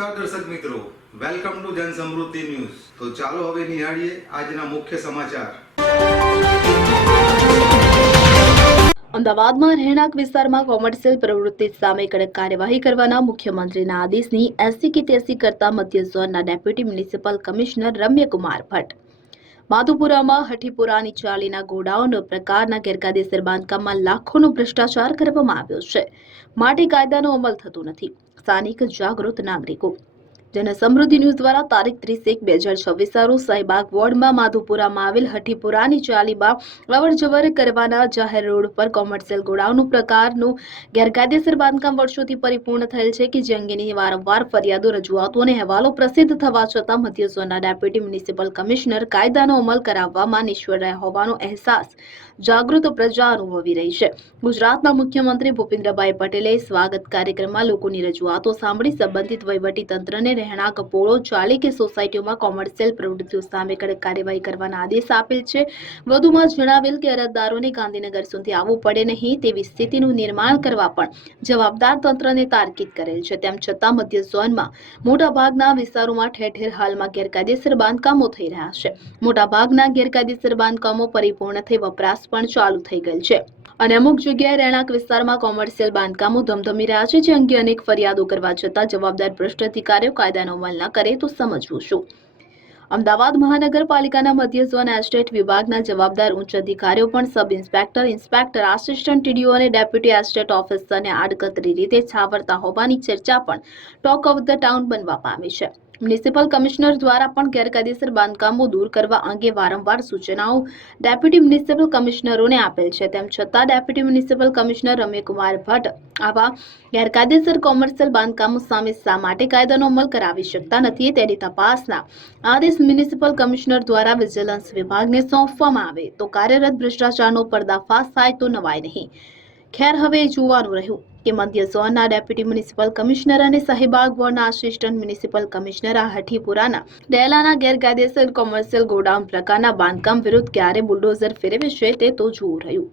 નમસ્કાર દર્શક મિત્રો, વેલકમ ટુ જન સમૃદ્ધિ ન્યૂઝ। તો ચાલો હવે નિહાળીએ આજના મુખ્ય સમાચાર। અમદાવાદમાં રહેણાંક વિસ્તારમાં કોમર્શિયલ પ્રવૃત્તિ સામે કડક કાર્યવાહી કરવાના મુખ્યમંત્રીના આદેશની 80 કે 83 કરતા મધ્ય ઝોનના deputy municipal commissioner Ramyakumar Bhatt માધુપુરામાં હઠીપુરાની ચાલીના ગોડાઉન પ્રકારના ગેરકાયદેસર બાંધકામમાં લાખોનો ભ્રષ્ટાચાર કરવામાં આવ્યો છે, માટે કાયદાનો અમલ થતો નથી। સ્થાનિક જાગૃત નાગરિકો જનસમૃદ્ધિ ન્યૂઝ દ્વારા તારીખ 30/1/2026 રોજ શાહીબાગ વોર્ડમાં માધુપુરામાં આવેલ હઠીપુરાની ચાલીમાં અવરજવર કરવાના જાહેર રોડ પર કોમર્શિયલ ગોડાઉન પ્રકારનું ગેરકાયદેસર બાંધકામ વર્ષોથી પરિપૂર્ણ થયેલ છે કે જે અંગેની વારંવાર ફરિયાદો, રજૂઆતો અને અહેવાલો પ્રસિદ્ધ થવા છતાં મધ્ય ઝોનના ડેપ્યુટી મ્યુનિસિપલ કમિશનર કાયદાનો અમલ કરાવવામાં નિષ્ફળ રહ્યા હોવાનો અહેસાસ જાગૃત પ્રજા અનુભવી રહી છે। ગુજરાતના મુખ્યમંત્રી ભૂપેન્દ્રભાઈ પટેલે સ્વાગત કાર્યક્રમમાં લોકોની રજૂઆતો સાંભળી સંબંધિત વહીવટી તંત્રને રહેણાંક પોળો, ચાલી કે સોસાયટીઓમાં કોમર્શિયલ પ્રવૃત્તિઓ સામે કડક કાર્યવાહી કરવાના આદેશ આપેલ છે। વધુમાં જણાવેલ કે અરજદારોને ગાંધીનગર સુધી આવવું પડે નહીં તેવી સ્થિતિનું નિર્માણ કરવા પણ જવાબદાર તંત્રને તાકીદ કરેલ છે। તેમ છતાં મધ્ય ઝોનમાં મોટાભાગના વિસ્તારોમાં ઠેર ઠેર હાલમાં ગેરકાયદેસર બાંધકામો થઈ રહ્યા છે। મોટાભાગના ગેરકાયદેસર બાંધકામો પરિપૂર્ણ થઈ વપરાશ પણ ચાલુ થઈ ગયેલ છે અને અમુક જગ્યાએ રહેણાંક વિસ્તારમાં કોમર્શિયલ બાંધકામો ધમધમી રહ્યા છે, જે અંગે અનેક ફરિયાદો કરવા છતાં જવાબદાર ભ્રષ્ટ અધિકારીઓ કાયદાનો અમલ ન કરે તો સમજવું શું। અમદાવાદ મહાનગરપાલિકાના મધ્ય ઝોન એસ્ટેટ વિભાગના જવાબદાર ઉચ્ચ અધિકારીઓ પણ sub inspector, inspector, assistant TDO અને ડેપ્યુટી એસ્ટેટ ઓફિસરને આડકતરી રીતે છાવરતા હોવાની ચર્ચા પણ ટોક ઓફ ધ ટાઉન બનવા પામી છે। મ્યુનિસિપલ કમિશનર દ્વારા પણ ગેરકાયદેસર બાંધકામો દૂર કરવા અંગે વારંવાર સૂચનાઓ ડેપ્યુટી મ્યુનિસિપલ કમિશનરોને આપેલ છે। તેમ છતાં deputy municipal commissioner Ramyakumar Bhatt આવા ગેરકાયદેસર કોમર્શિયલ બાંધકામો સામે શા માટે કાયદાનો અમલ કરાવી શકતા નથી, તેની તપાસના આદેશ મ્યુનિસિપલ કમિશનર દ્વારા વિજિલન્સ વિભાગને સોંપવામાં આવે તો કાર્યરત ભ્રષ્ટાચારનો પર્દાફાશ થાય તો નવાય નહીં। ખેર, હવે જોવાનું રહ્યું કે મધ્ય ઝોનના ડેપ્યુટી મ્યુનિસિપલ કમિશનર અને શાહીબાગ વોર્ડના આસિસ્ટન્ટ મ્યુનિસિપલ કમિશનર આ હઠીપુરાના ડેલાના ગેરકાયદેસર કોમર્શિયલ ગોડાઉન પ્રકારના બાંધકામ વિરુદ્ધ ક્યારે બુલડોઝર ફેરવે છે તે તો જોવું રહ્યું।